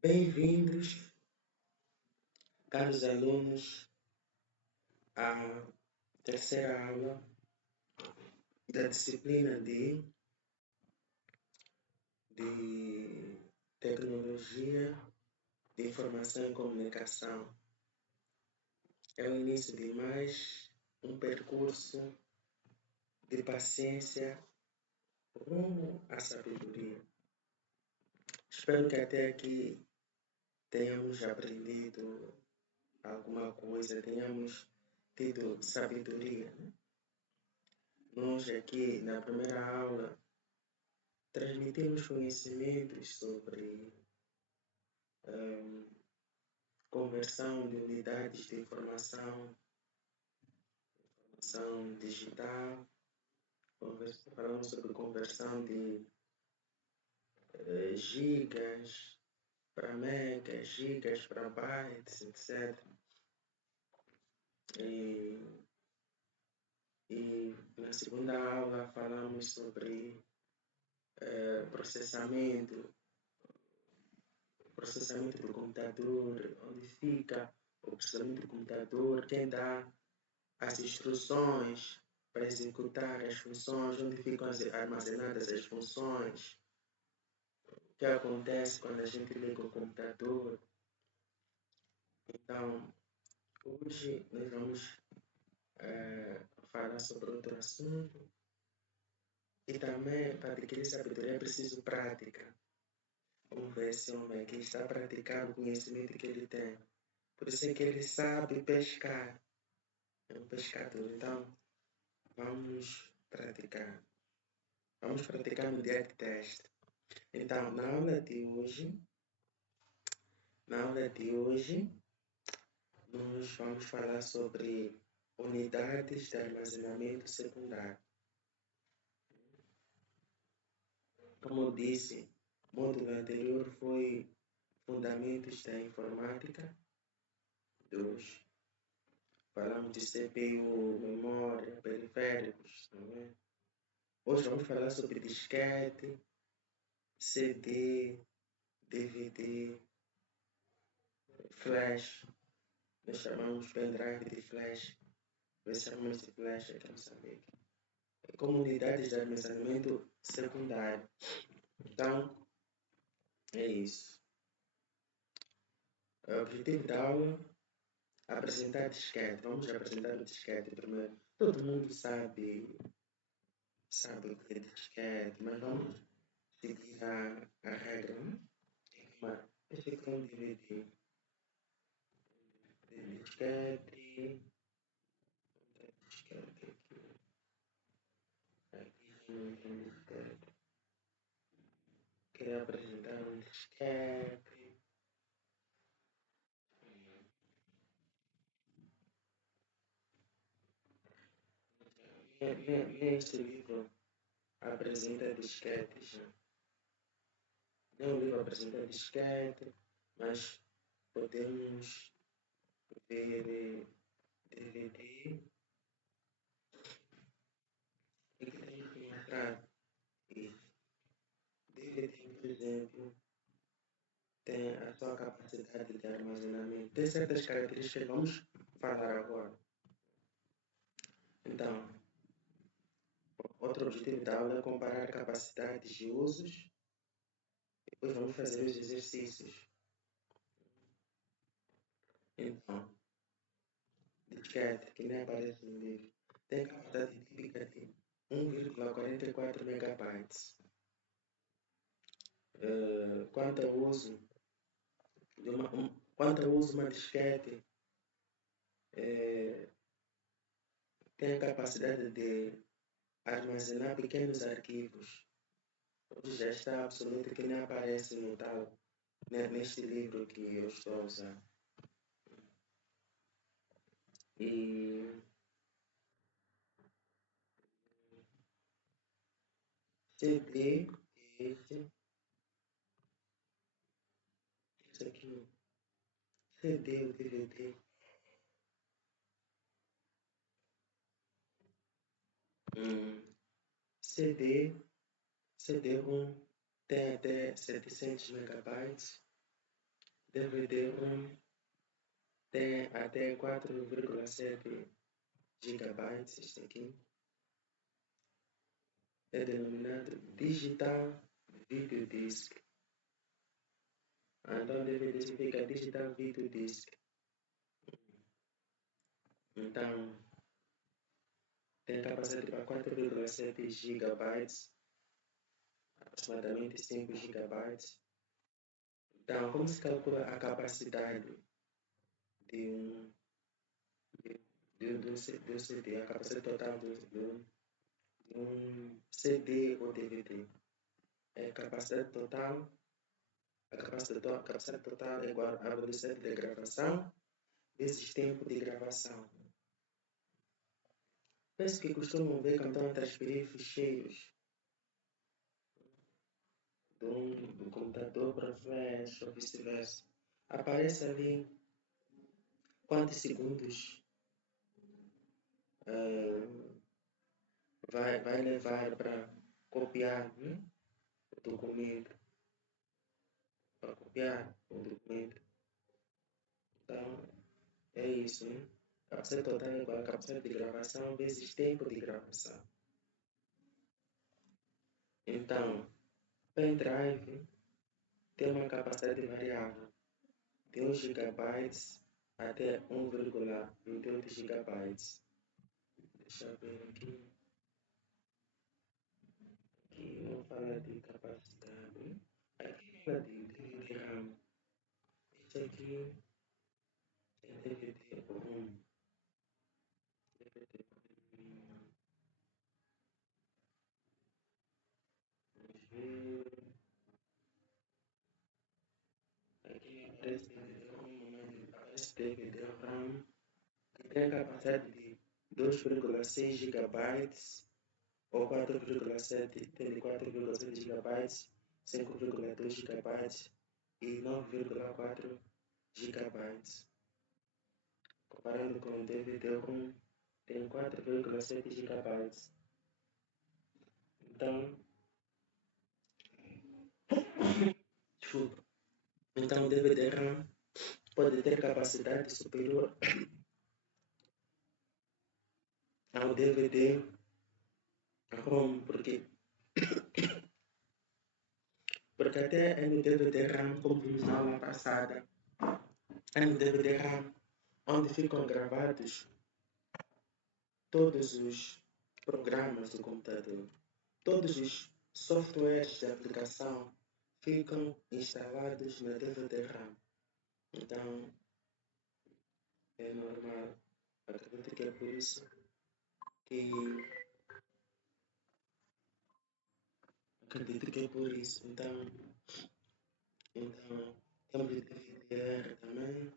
Bem-vindos, caros alunos, à terceira aula da disciplina de Tecnologia de Informação e Comunicação. É o início de mais um percurso de paciência rumo à sabedoria. Espero que até aqui tenhamos aprendido alguma coisa, tenhamos tido sabedoria. Nós aqui na primeira aula transmitimos conhecimentos sobre conversão de unidades de informação digital, falamos sobre conversão de gigas para megas, gigas para bytes, etc. E na segunda aula falamos sobre processamento do computador, onde fica o processamento do computador, quem dá as instruções para executar as funções, onde ficam armazenadas as funções, o que acontece quando a gente liga o computador. Então, hoje nós vamos falar sobre outro assunto e também para adquirir sabedoria é preciso prática. Vamos ver se o homem aqui está praticando o conhecimento que ele tem. Por isso é que ele sabe pescar. É um pescador. Então, vamos praticar. Vamos praticar no dia de teste. Então, na aula de hoje, nós vamos falar sobre unidades de armazenamento secundário. Como eu disse, o módulo anterior foi Fundamentos da Informática 2. Falamos de CPU, memória, periféricos. Não é? Hoje vamos falar sobre disquete, CD, DVD, flash. Nós chamamos pendrive de flash. Nós chamamos de flash aqui em Moçambique. Comunidades de armazenamento secundário. Então, é isso. O objetivo da aula é apresentar disquete. Vamos apresentar o disquete primeiro. Todo mundo sabe o que é disquete, mas vamos seguir a regra. Este aqui é um DVD. Disquete. Disquete aqui. Aqui tem um disquete. Quero apresentar um disquete. Neste livro apresenta disquetes. Não o livro apresenta disquete, mas podemos ver DVD. E que temos que mostrar isso. DVD, por exemplo, tem a sua capacidade de armazenamento. Tem certas características que vamos falar agora. Então, outro objetivo da aula é comparar capacidades e usos. Depois vamos fazer os exercícios. Então, disquete, que nem aparece no livro, tem capacidade típica de 1,44 megabytes. Quanto ao uso uma disquete, tem a capacidade de armazenar pequenos arquivos. Hoje já está absoluto que nem aparece no tal, neste livro que eu estou a usar. E CD, esse aqui, CD, o DVD. CD-ROM tem até 700 megabytes. DVD-ROM tem até 4,7 GB. Isto aqui é denominado Digital Video Disc. Então DVD significa Digital Video Disc. Então tem capacidade para 4,7 GB, aproximadamente 5 GB. Então, como se calcula a capacidade de um CD, a capacidade total de um CD ou DVD? A capacidade total é igual à velocidade de gravação vezes tempo de gravação. Penso que costumam ver quando estão a transferir ficheiros do computador para flash ou vice-versa. Aparece ali quantos segundos vai levar para copiar o documento. Para copiar o documento. Então, é isso, né? Capacidade total é igual a capacidade de gravação vezes tempo de gravação. Então, pendrive tem uma capacidade variável de 1 GB até 1,28 GB. Deixa eu ver aqui. Aqui não fala de capacidade. Aqui fala de RAM. Este aqui é DVD-ROM. Vamos ver. Aqui aparece DVD-ROM, aparece DVD-RAM, que tem a capacidade de 2,6 GB ou 4,7 GB, 5,2 GB e 9,4 GB. Comparando com o DVD-ROM, tem 4,7 GB. Então, desculpa. Então, o DVD-RAM pode ter capacidade superior ao DVD-ROM, porque até no DVD-RAM, como vimos na aula passada, é no DVD-RAM onde ficam gravados todos os programas do computador, todos os softwares de aplicação ficam instalados na DVD-RAM. Então, é normal. Acredito que é por isso que Então temos o DVD-R também,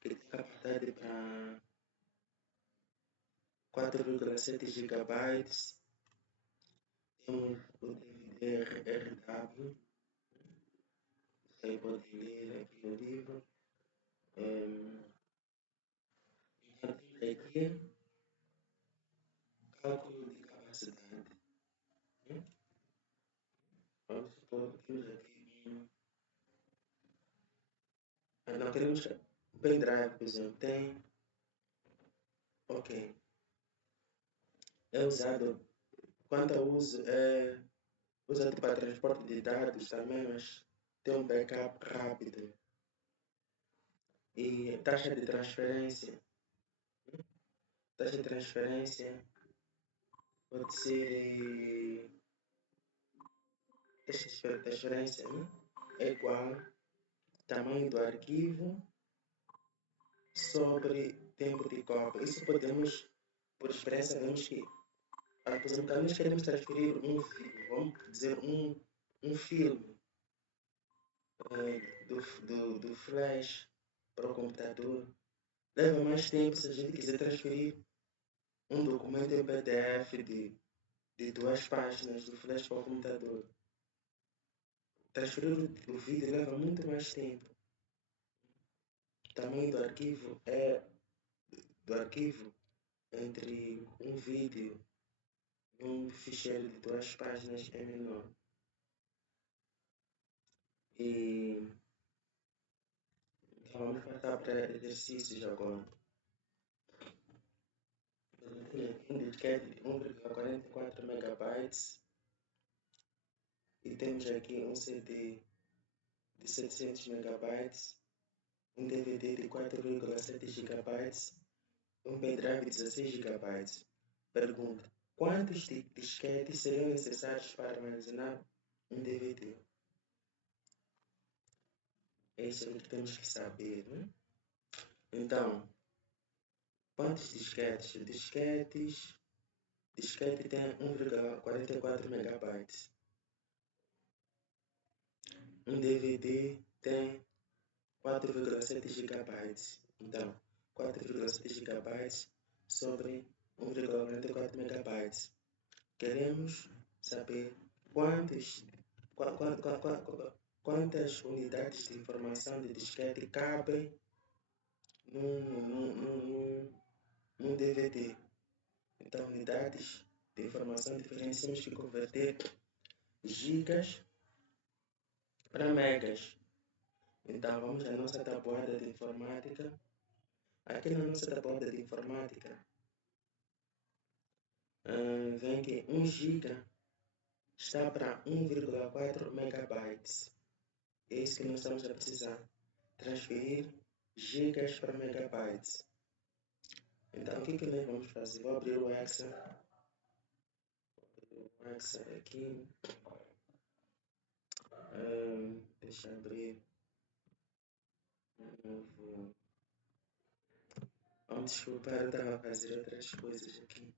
que tem capacidade para 4,7 GB. Temos o DVD-RW, você pode ler aqui o livro. Então temos aqui cálculo de capacidade. Vamos supor que temos aqui não queremos o pendrive, por exemplo, tem. Ok. É usado. Quanto ao uso, é usado para transporte de dados também, mas tem um backup rápido. E taxa de transferência. Taxa de transferência pode ser. Taxa de transferência é igual ao tamanho do arquivo sobre tempo de cópia. Isso podemos, por experiência, vemos que, por exemplo, quando nós queremos transferir um filme, vamos dizer um filme do flash para o computador, leva mais tempo se a gente quiser transferir um documento em PDF de 2 páginas do flash para o computador. Transferir o vídeo leva muito mais tempo. O tamanho do arquivo entre um vídeo e um ficheiro de 2 páginas é menor. E Vamos passar para exercícios agora. Eu tenho aqui um disquete de 1,44 megabytes e temos aqui um CD de 700 megabytes, um DVD de 4,7 gigabytes, um pendrive de 16 gigabytes. Pergunta: quantos disquetes seriam necessários para armazenar um DVD? É isso que temos que saber, né? Então, quantos disquetes? Disquete tem 1,44 megabytes. Um DVD tem 4,7 gigabytes. Então, 4,7 gigabytes sobre 1,44 megabytes. Queremos saber quantas unidades de informação de disquete cabem num DVD. Então, unidades de informação diferentes temos que converter gigas para megas. Então, vamos à nossa tabuada de informática. Aqui na nossa tabuada de informática, vem que 1 giga está para 1,4 megabytes. É isso que nós estamos a precisar. Transferir gigas para megabytes. Então, o que nós vamos fazer? Vou abrir o Excel. O Excel aqui. Deixa eu abrir. Vamos desculpar, eu estava a fazer outras coisas aqui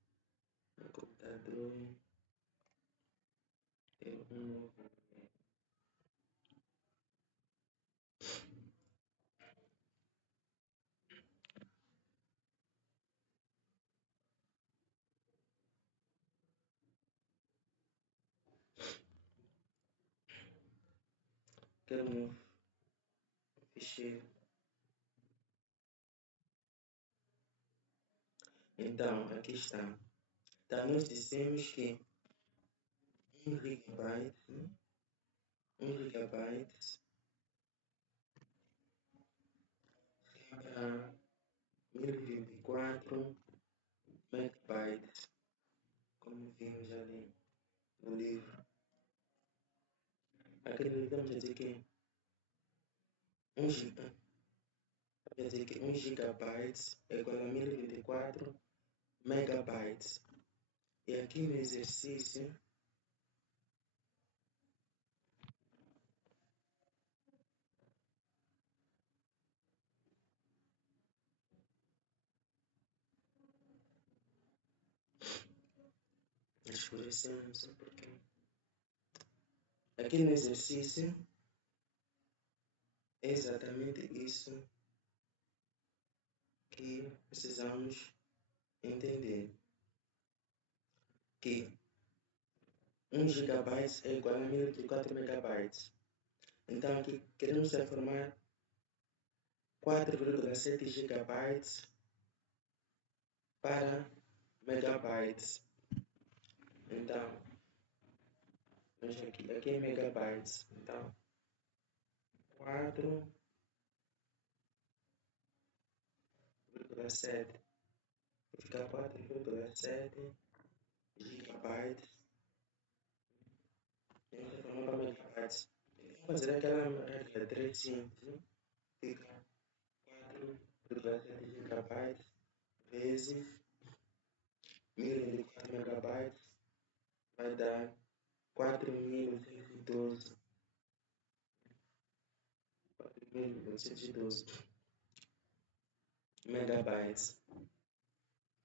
no computador. Quero um novo ficheiro. Então, aqui está. Então, nós dissemos que 1 gigabyte, 1 gigabyte para 1024 megabytes, como vimos ali no livro. Aqui nós vamos dizer que 1 gigabyte é igual a 1024 megabytes. E aqui no exercício, escurecemos um pouquinho. Aqui no exercício, é exatamente isso que precisamos entender. Que 1 gigabyte é igual a 1024 megabytes. Então aqui queremos transformar 4,7 gigabytes para megabytes. Então, aqui é megabytes. Então, 4,7 fica 4,7 gigabytes. Transformar para megabytes. Vamos fazer aquela regra 3 simples. Fica 4,7 gigabytes vezes 1024 megabytes vai dar 4.912 megabytes.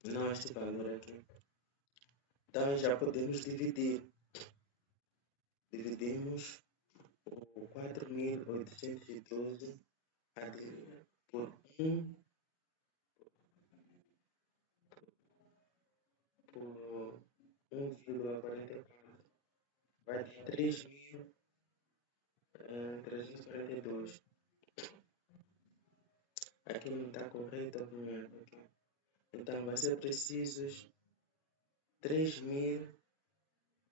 Não este valor aqui. Então já podemos dividir. Dividimos o 4.812 por 1 por 1,44. Vai dar 3.342. Aqui não está correto, obviamente. Então vai ser precisos 3.000.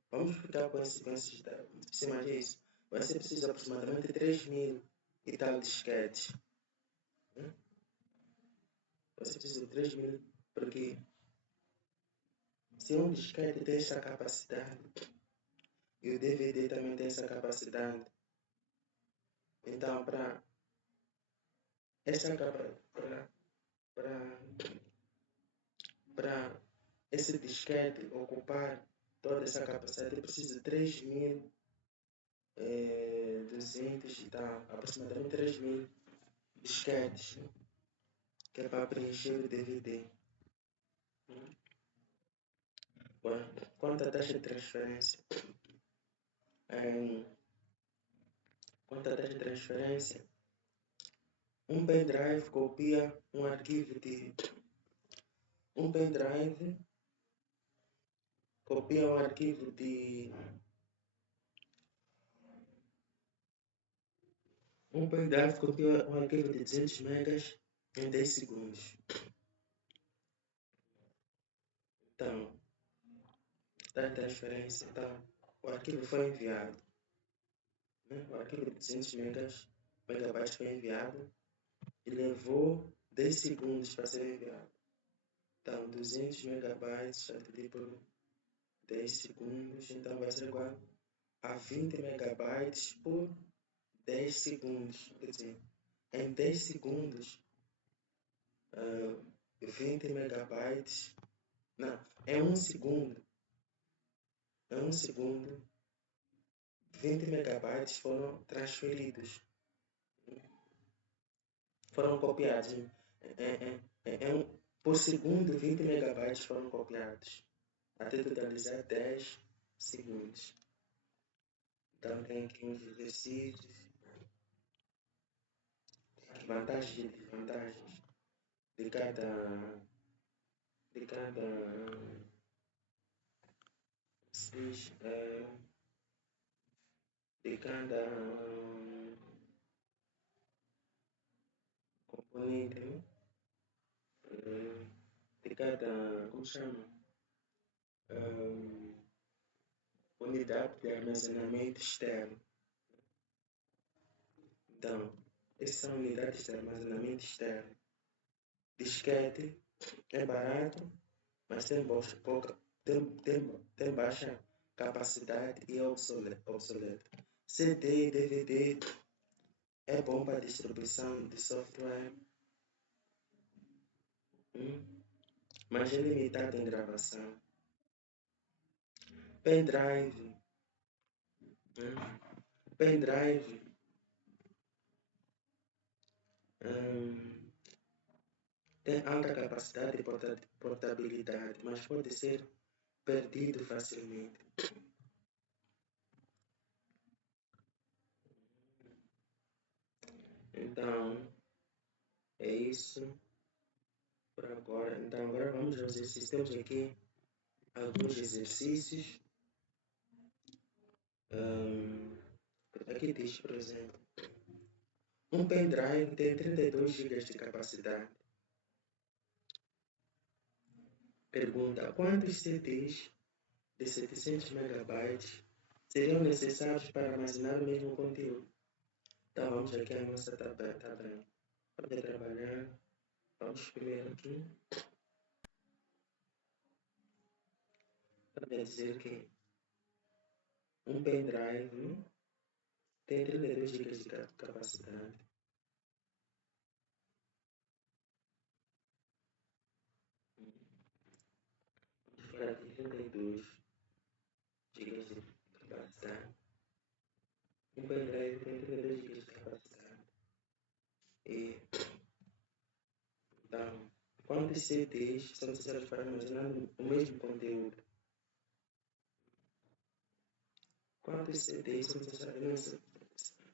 Vamos ficar com esses dados. Cima disso, vai ser preciso aproximadamente 3.000 e tal disquetes. Né? Você precisa de 3.000 porque se um disquete tem essa capacidade e o DVD também tem essa capacidade, então para essa para esse disquete ocupar toda essa capacidade, eu preciso de 3.200 e tal, aproximadamente 3.000 disquetes, né? Que é para preencher o DVD. Bom, quanto à taxa de transferência, em, quanto à taxa de transferência, um pendrive copia um arquivo de um pendrive copia um arquivo de um pendrive copia um arquivo de 200 megas em 10 segundos. Então, da transferência, então, o arquivo foi enviado, né? O arquivo de 200 megabytes foi enviado e levou 10 segundos para ser enviado. Então, 200 megabytes dividido por 10 segundos, então vai ser igual a 20 megabytes por 10 segundos. Quer dizer, em 10 segundos, 20 megabytes, não, em um segundo, 20 megabytes foram transferidos, foram copiados. Por segundo, 20 megabytes foram copiados, até totalizar 10 segundos. Então tem aqui uns exercícios, as vantagens e desvantagens de cada de cada componente, né? De cada, como chama? Unidade de armazenamento externo. Então, essas são unidades de armazenamento externo. Disquete é barato, mas tem baixa capacidade e é obsoleto. CD e DVD é bom para distribuição de software, mas é limitado em gravação. Pendrive tem alta capacidade de portabilidade, mas pode ser perdido facilmente. Então, é isso por agora. Então, agora vamos aos exercícios. Temos aqui alguns exercícios. Aqui diz, por exemplo, um pendrive tem 32 GB de capacidade. Pergunta, quantos CDs de 700 megabytes seriam necessários para armazenar o mesmo conteúdo? Então, vamos aqui à nossa tabela. Vamos trabalhar. Vamos primeiro aqui. Para dizer que um pendrive tem 32 GB de capacidade. Vamos falar de 32 GB de capacidade. Um pendrive tem 32 GB de capacidade. E, então, quantos CDs são necessários para armazenar o mesmo conteúdo? Quantos CDs são necessários?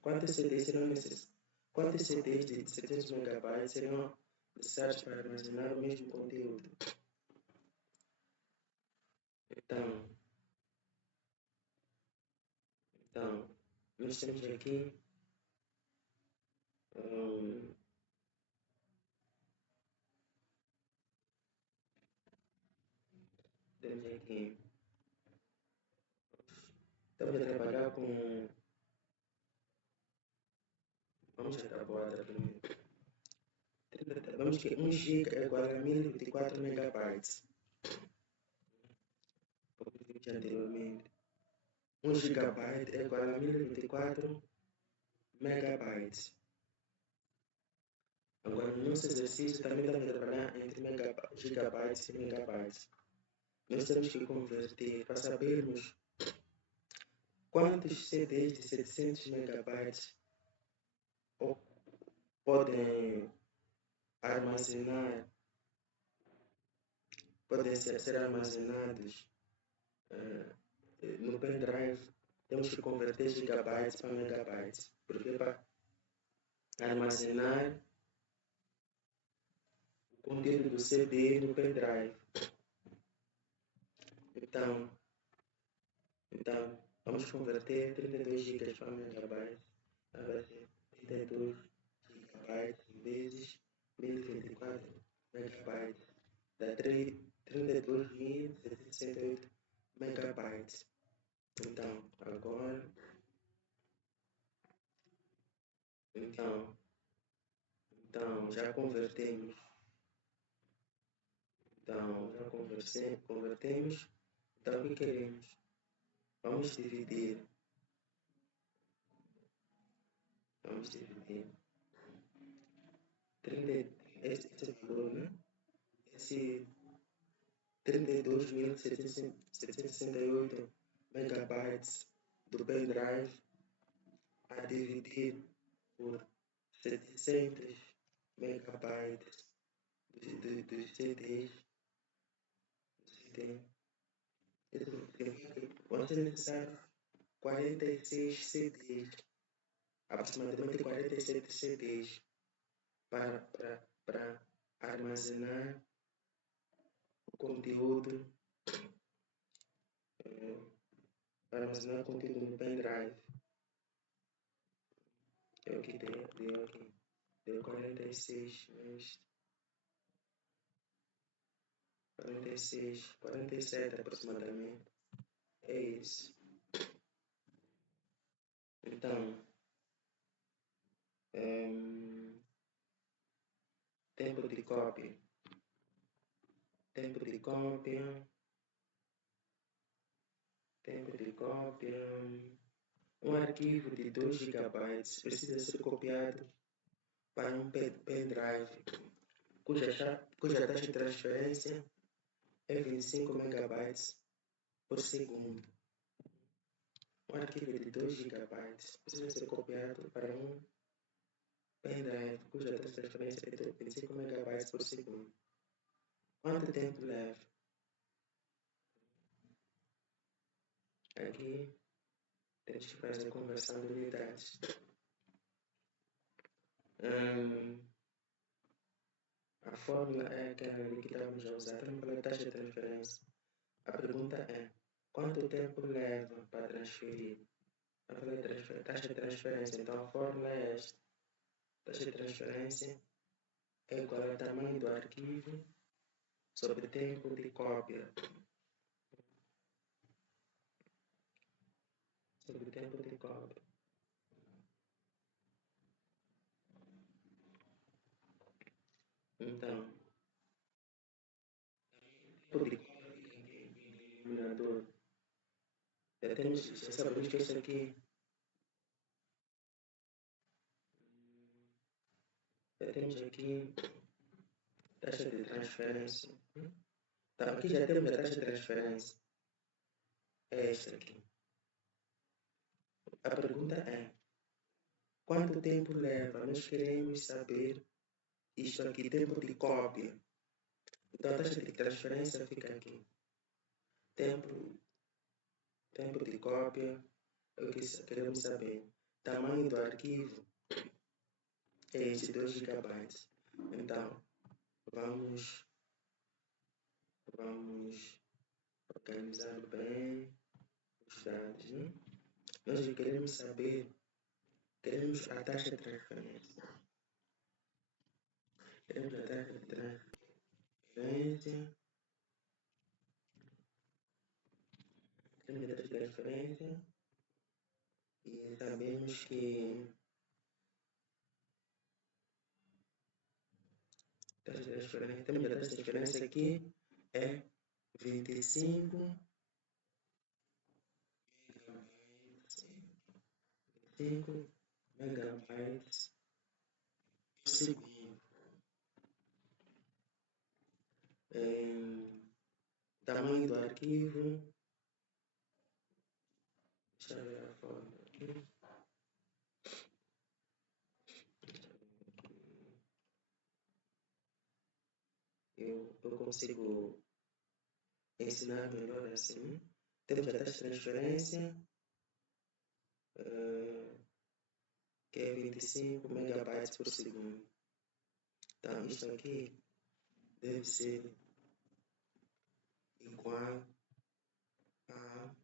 Quantos CDs serão necessários? Quantos CDs de 700 megabytes serão necessários para armazenar o mesmo conteúdo? Então nós temos aqui estamos a trabalhar com, vamos acabar primeiro. Vamos que 1 GB é igual a 1024 megabytes. Como eu disse anteriormente. 1 gigabyte é igual a 1024 megabytes. Agora, no nosso exercício também estamos a trabalhar entre gigabytes e megabytes. Nós temos que converter para sabermos quantos CDs de 700 megabytes podem armazenar, podem ser armazenados no pendrive. Temos que converter gigabytes para megabytes, porque para armazenar o conteúdo do CD no pendrive. Então, vamos converter 32 GB para megabytes. Vai ser 32 GB vezes 1024 megabytes. Dá 32.768 megabytes. Então, agora... Então, já convertemos. Convertemos. Então, o que queremos? Vamos dividir. Esse valor, né? Esse 32.768 megabytes do pendrive a dividir por 700 megabytes dos CDs. Vão ser necessários 46 CDs, aproximadamente 47 CDs para armazenar o conteúdo, no pendrive. É o que deu aqui. Deu 46 vezes 46, 47 aproximadamente. É isso. Então, tempo de cópia. Um arquivo de 2 GB precisa ser copiado para um pendrive cuja taxa de transferência é 25 megabytes por segundo. Um arquivo de 2 GB precisa ser copiado para um pendrive cuja taxa de transferência é de 25 megabytes por segundo. Quanto tempo leva? Aqui temos que fazer a conversão de unidades. A fórmula é aquela que estamos a usar. Estamos para a taxa de transferência. A pergunta é: quanto tempo leva para transferir? A taxa de transferência. Então a fórmula é esta. Taxa de transferência é igual ao tamanho do arquivo sobre tempo de cópia. Então, numerador. Já sabemos que isso aqui temos aqui taxa de transferência. Tá, aqui já temos a taxa de transferência. É esta aqui. A pergunta é: quanto tempo leva? Nós queremos saber isto aqui, tempo de cópia. Então a taxa de transferência fica aqui. Tempo de cópia é o que queremos saber. Tamanho do arquivo é esse 2 GB. Então, vamos organizar bem os dados, né? Nós queremos a taxa de transferência. Queremos a taxa de transferência. E sabemos que taxa de transferência. Temos a taxa de transferência aqui, é 25 megabytes por segundo. Tamanho do arquivo. Deixa eu ver a forma aqui. Eu consigo ensinar melhor assim. Temos a taxa de transferência, que é 25 megabytes por segundo. Então, isto aqui deve ser igual a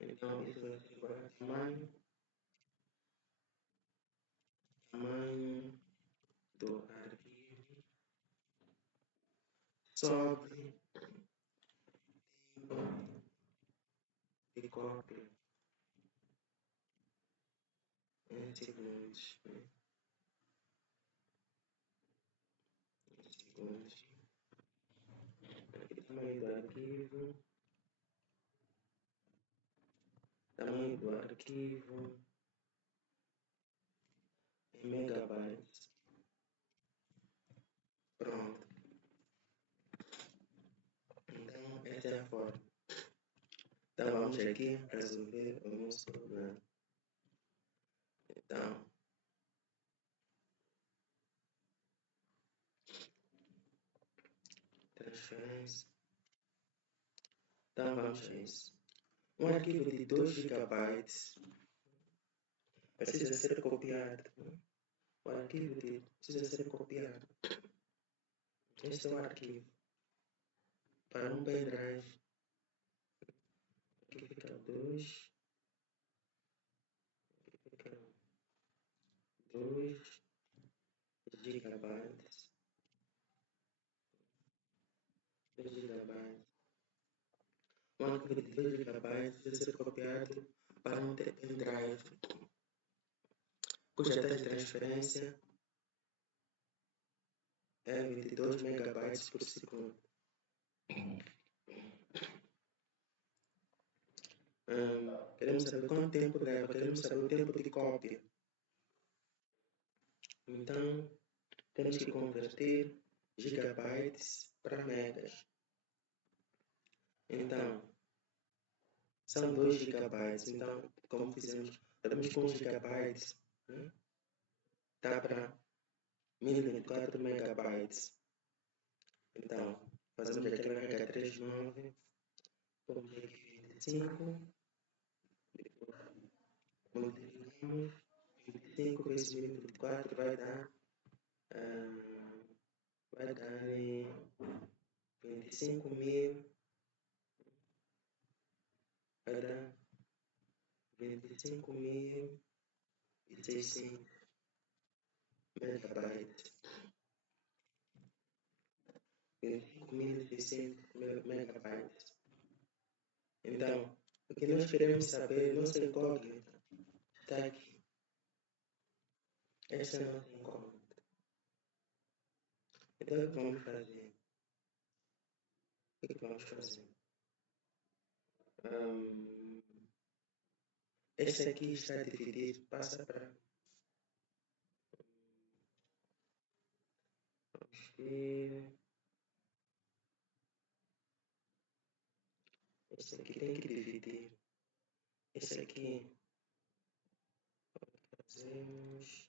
então, isso vai ser igual a tamanho do arquivo sobre tempo de cópia em segundos. Aqui, tamanho do arquivo em megabytes. Pronto. Então, essa é a forma. Então, vamos aqui resolver o nosso problema. Então, transferência. Então, vamos a isso. Um arquivo de 2 GB precisa ser copiado. O arquivo precisa ser copiado. Este é o arquivo para um pendrive. Aqui fica 2 gigabytes. 2 gigabytes. Um arquivo de 2 gigabytes precisa ser copiado para um pendrive, cuja taxa de transferência é 22 megabytes por segundo. Queremos saber quanto tempo leva, queremos saber o tempo de cópia. Então, temos que converter gigabytes para megas. Então, são 2 gigabytes. Então, como fizemos, sabemos que 1 gigabyte dá para 1024 megabytes. Então, fazemos aquela regra 39, pomos aqui 25, multiplicamos 25 vezes 1024 vai dar 25.000, vai dar 25.600 megabytes. 25.600 megabytes. Então, o que nós queremos saber, nossa incógnita está aqui. Essa é a nossa incógnita. Então, o que vamos fazer? Este aqui está dividido, passa para. Vamos ver. Este aqui tem que dividir. Este aqui. Fazemos.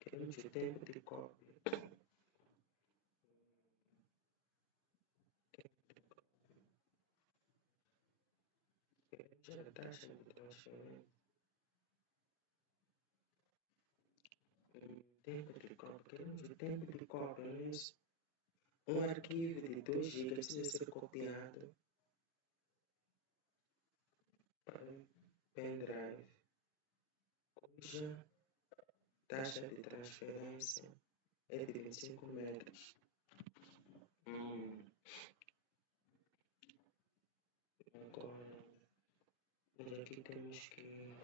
Queremos o tempo de cópia. Queremos a taxa de transferência. tempo de cópia. Queremos o tempo de cópia, não é isso? Um arquivo de 2 GB precisa ser copiado para o pendrive, cuja taxa de transferência é de 25 megas. Agora, mas aqui temos que...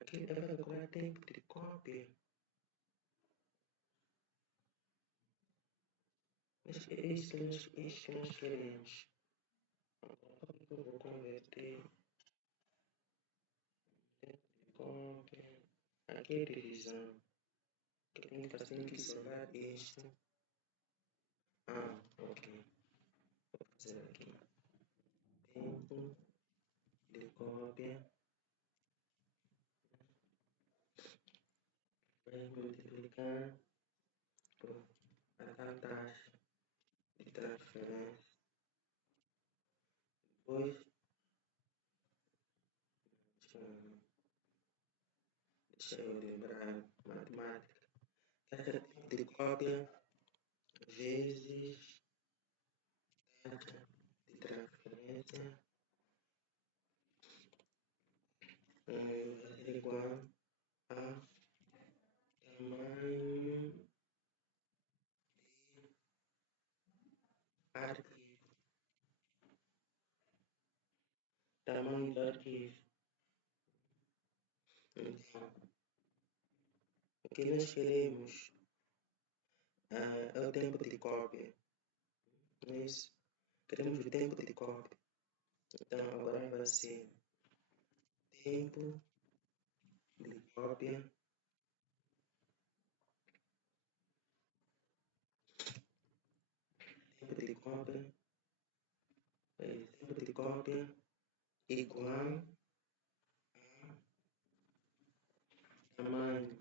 Aqui é para calcular tempo de cópia. Mas é isso que nós queremos. Agora eu vou converter tempo de cópia. Aqui é divisão. Que tem que isolar este. Ok. Vou fazer aqui. Tempo de cópia. Vai multiplicar por a tal taxa de transferência. Depois, deixa eu lembrar matemática. Taxa de tempo de cópia vezes taxa de transferência vai ser igual a tamanho de arquivo. Tamanho do arquivo. Então, o que nós queremos é o tempo de cópia. Não é isso? Queremos o tempo de cópia. Então, agora vai ser tempo de cópia tempo de cópia igual a tamanho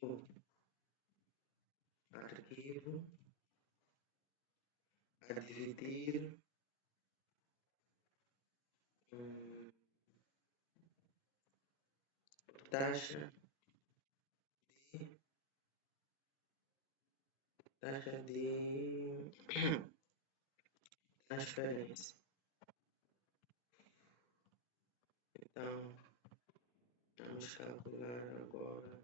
do arquivo a dividir por taxa de transferência. Então, vamos calcular agora.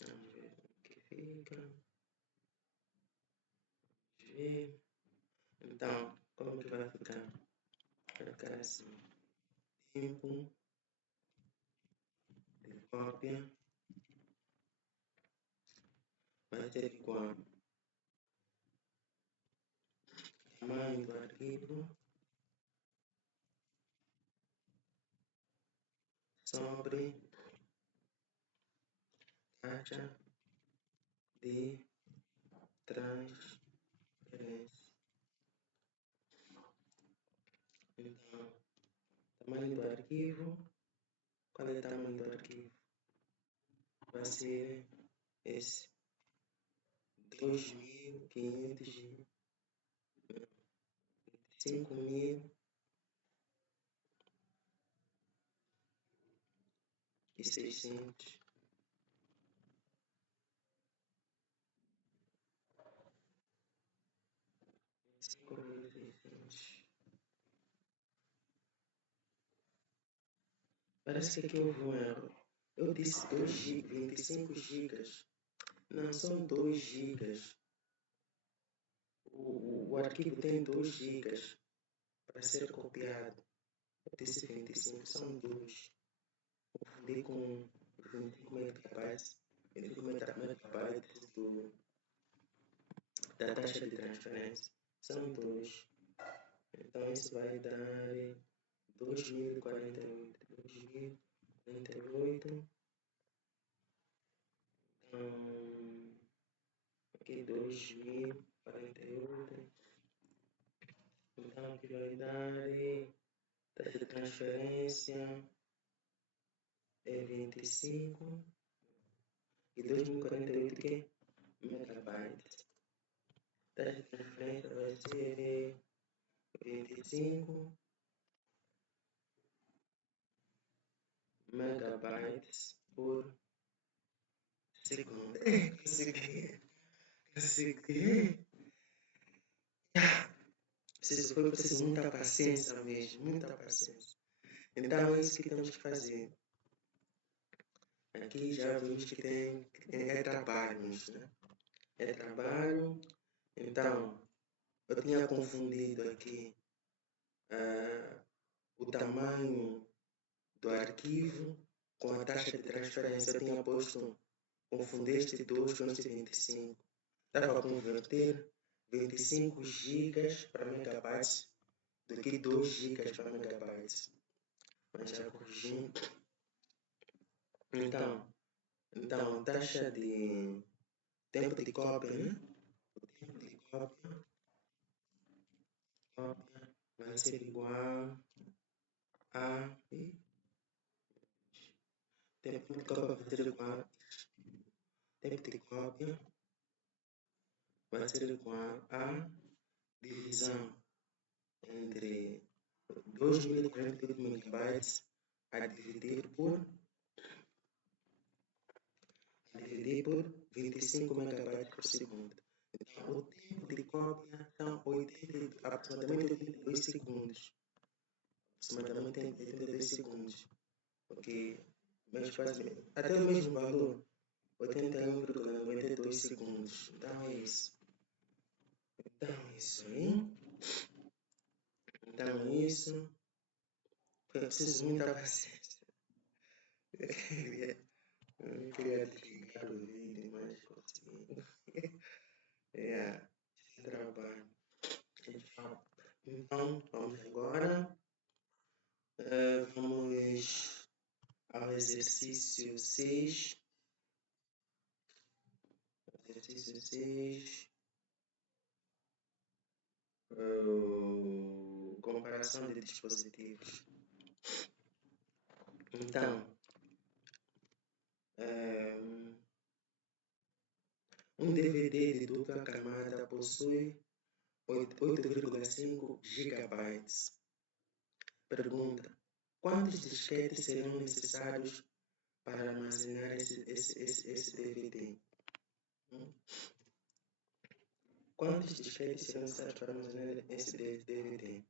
Vamos ver o que fica. Vamos ver. Então, como que vai ficar? Vai ficar assim. Tempo de cópia vai ser igual a tamanho do arquivo sobre taxa de transferência. Então, tamanho do arquivo. Qual é o tamanho do arquivo? Vai ser esse 2.500 5.600. Parece que aqui houve um erro. Eu disse 25 gigas. Não, são 2 gigas. O arquivo tem 2 gigas para ser copiado. Eu disse 25, são 2. Confundi com 25 megabytes. 25 megabytes da taxa de transferência. São 2. Então isso vai dar 2048. 2048. Aqui 2048. Então aqui vai dar taxa de transferência é 25 e 2048 que é megabytes. Taxa de transferência vai ser 25 megabytes por segundo. Consegui. Foi preciso muita paciência mesmo, muita paciência. Então é isso que temos que fazer. Aqui já vimos que é trabalho, né? É trabalho. Então, eu tinha confundido aqui o tamanho do arquivo com a taxa de transferência. Eu tinha posto, confundi este 2 com este 25. Dava para converter 25 gigas para megabytes do que 2 gigas para megabytes. Mas já corrigi. Então, taxa de tempo de cópia, né? O tempo de cópia vai ser igual a tempo de cópia vai ser igual a tempo de cópia vai ser igual a divisão entre 2048 megabytes a dividir por 25 megabytes por segundo. Então, o tempo de cópia são aproximadamente 82 segundos. Aproximadamente 82 segundos. Porque até o mesmo valor, 81,92 segundos. Então é isso. Hein? Então é isso. Foi preciso muita paciência. Eu queria desligar o vídeo, mas consegui. Trabalho. Então, vamos agora. Vamos ao exercício 6. Exercício 6. Comparação de dispositivos. Então, um DVD de dupla camada possui 8,5 GB. Pergunta: quantos disquetes serão necessários para armazenar esse DVD? Quantos disquetes serão necessários para armazenar esse DVD?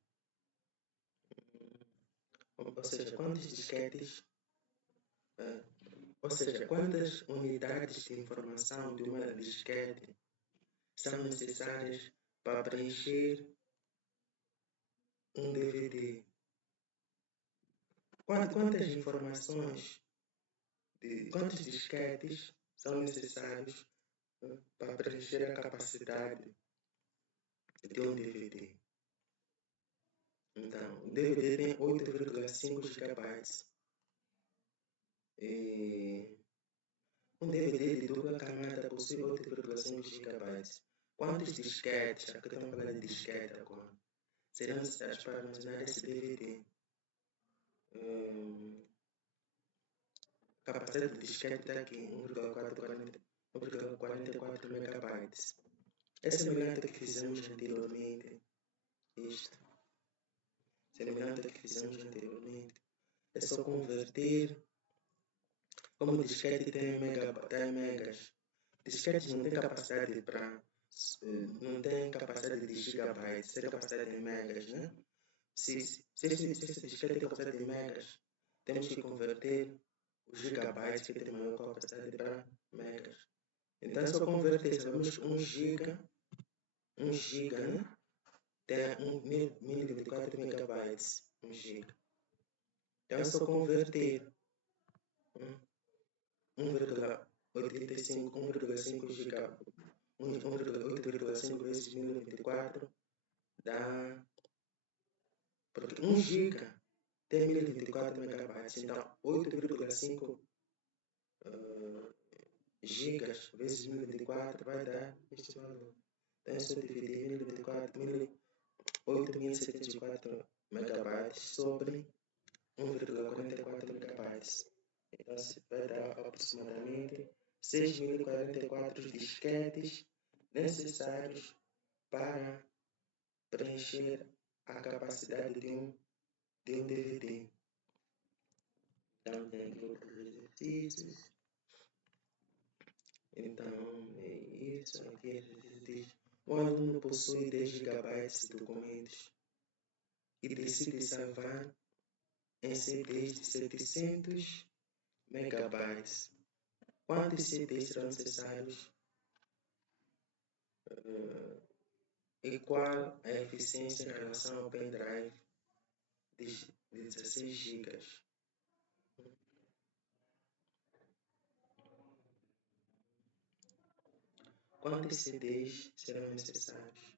Ou seja, quantos disquetes, quantas unidades de informação de uma disquete são necessárias para preencher um DVD? Quantas informações, quantos disquetes são necessários para preencher a capacidade de um DVD? Então, o DVD tem 8,5 GB. Um DVD de dupla camada possui 8,5 GB. Quantos disquetes, aqui estamos falando de disquete agora, serão necessários para armazenar esse DVD? A capacidade do disquete está aqui, 1,44 MB. É semelhante ao que fizemos anteriormente. É só converter. Como o disquete tem megas, disquetes não tem capacidade de gigabytes, tem capacidade de megas, né? Se esse disquete tem capacidade de megas, temos que converter os gigabytes que tem maior capacidade para megas. Então é só converter, sabemos que 1 giga, né? Tem 1024 megabytes, 1 giga. Então é só converter 1,5 giga, 1,5 vezes 1024 dá, porque 1 giga tem 1024 megabytes, então 8,5 gigas vezes 1024 vai dar este valor. Então é só dividir 8.704 megabytes sobre 1,44 megabytes. Então vai dar aproximadamente 6.044 disquetes necessários para preencher a capacidade de um DVD. Então tem aqui outros exercícios. Então é isso. Aqui ele diz: o aluno possui 10 GB de documentos e decide salvar em CDs de 700 megabytes. Quantos CDs serão necessários e qual a eficiência em relação ao pendrive de 16 GB? Quantos CDs serão necessários?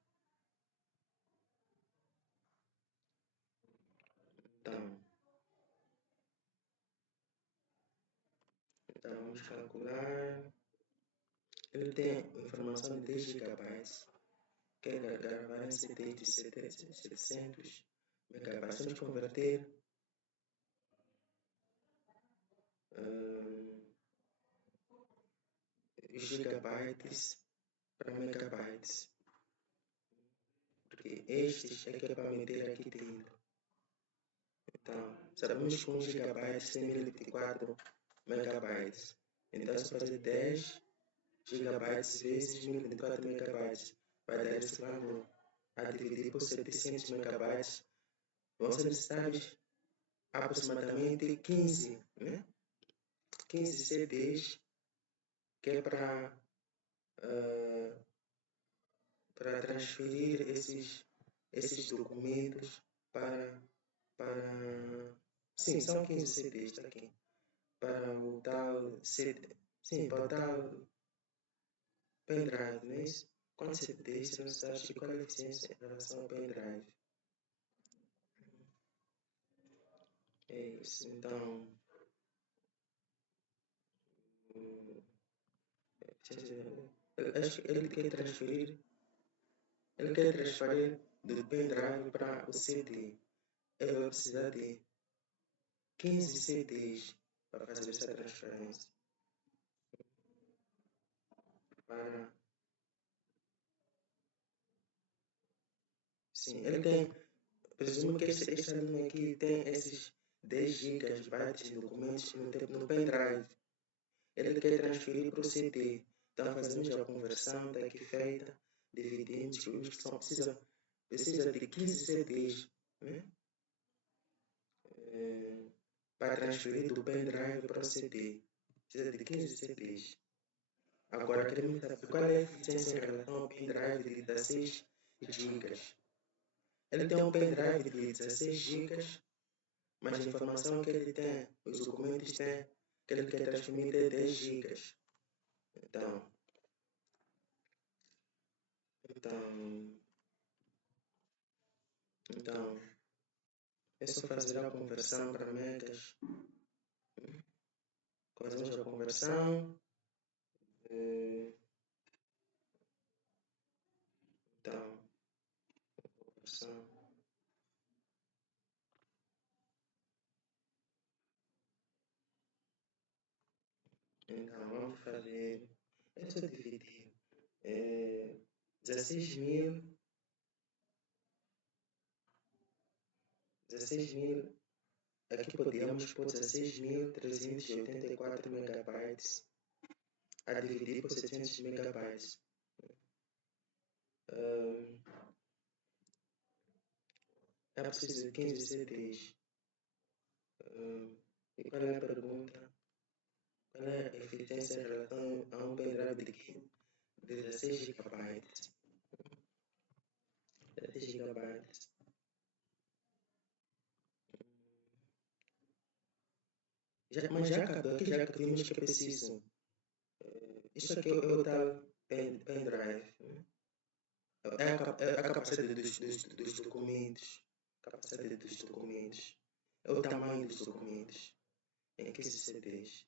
Então vamos calcular. Ele tem informação de 10 GB. Quer gravar em CD de 700 megabytes. Vamos converter gigabytes para megabytes. Porque estes é que é para meter aqui dentro. Então, sabemos que 1 GB tem 1024 megabytes. Então, se fazer 10 GB vezes 1024 megabytes, vai dar esse valor. A dividir por 700 megabytes, vão ser necessários aproximadamente 15, né? 15 CDs, que é para transferir esses documentos para sim, são 15 CDs aqui, para o tal CD, sim, para o tal pendrive, não é isso? Quantos CDs serão necessários e qual a eficiência em relação ao pendrive? É isso, então acho que ele quer transferir do pendrive para o CD. Ele vai precisar de 15 CDs para fazer essa transferência. Sim, ele tem. Presumo que este aluno aqui tem esses 10 GB de documentos no pendrive. Ele quer transferir para o CD. Então fazemos a conversão, está aqui feita, dividimos, que são, precisa de 15 CDs, né? Para transferir do pendrive para o CD. Precisa de 15 CDs. Agora queremos saber qual é a eficiência em relação ao pendrive de 16 GB. Ele tem um pendrive de 16 GB, mas a informação que ele tem, os documentos têm, que ele quer transmitir é 10 GB. Então, é só fazer a conversão para megas. Fazemos a conversão. Então, conversão. Então, vamos fazer. É só dividir. 16.000. 16.000. Aqui podíamos pôr 16.384 megabytes a dividir por 700 megabytes. É preciso de 15 CDs. E qual é a pergunta? Qual é a eficiência em relação a um pendrive de 16 GB? 16 GB. Mas já aqui já vimos que é preciso. Isso aqui é o tal pendrive. É a capacidade dos documentos. Capacidade dos documentos. É o tamanho dos documentos. Em 15 CDs.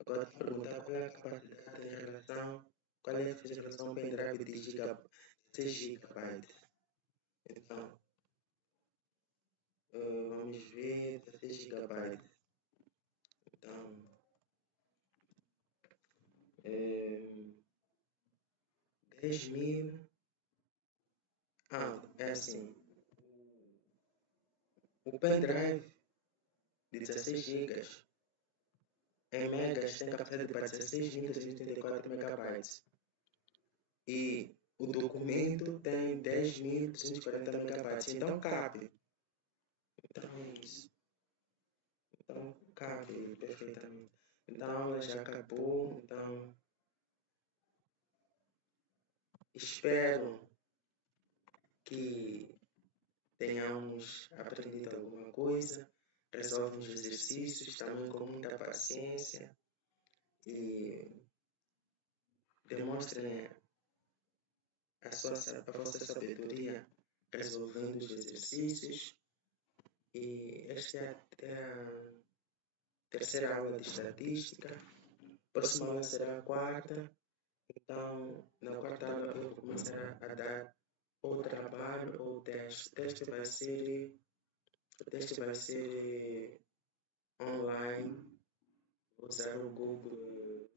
Agora te perguntar qual é a capacidade em relação. Qual é a eficiência em relação ao pendrive de 6 GB. Então, vamos ver 16 GB. Então, 10.000. É assim. O pendrive de 16 GB. Em megas tem capacidade para 16.384 megabytes. E o documento tem 10.340 megabytes. Então cabe. Então é isso. Então cabe perfeitamente. Então a aula já acabou. Então espero que tenhamos aprendido alguma coisa. Resolvam os exercícios também com muita paciência e demonstrem a vossa sabedoria resolvendo os exercícios. E esta é a terceira aula de estatística. Próxima aula será a quarta. Então, na quarta aula eu vou começar a dar o trabalho ou o teste. O teste vai ser online. Vou usar o Google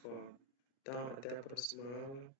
Form. Então, até a próxima aula.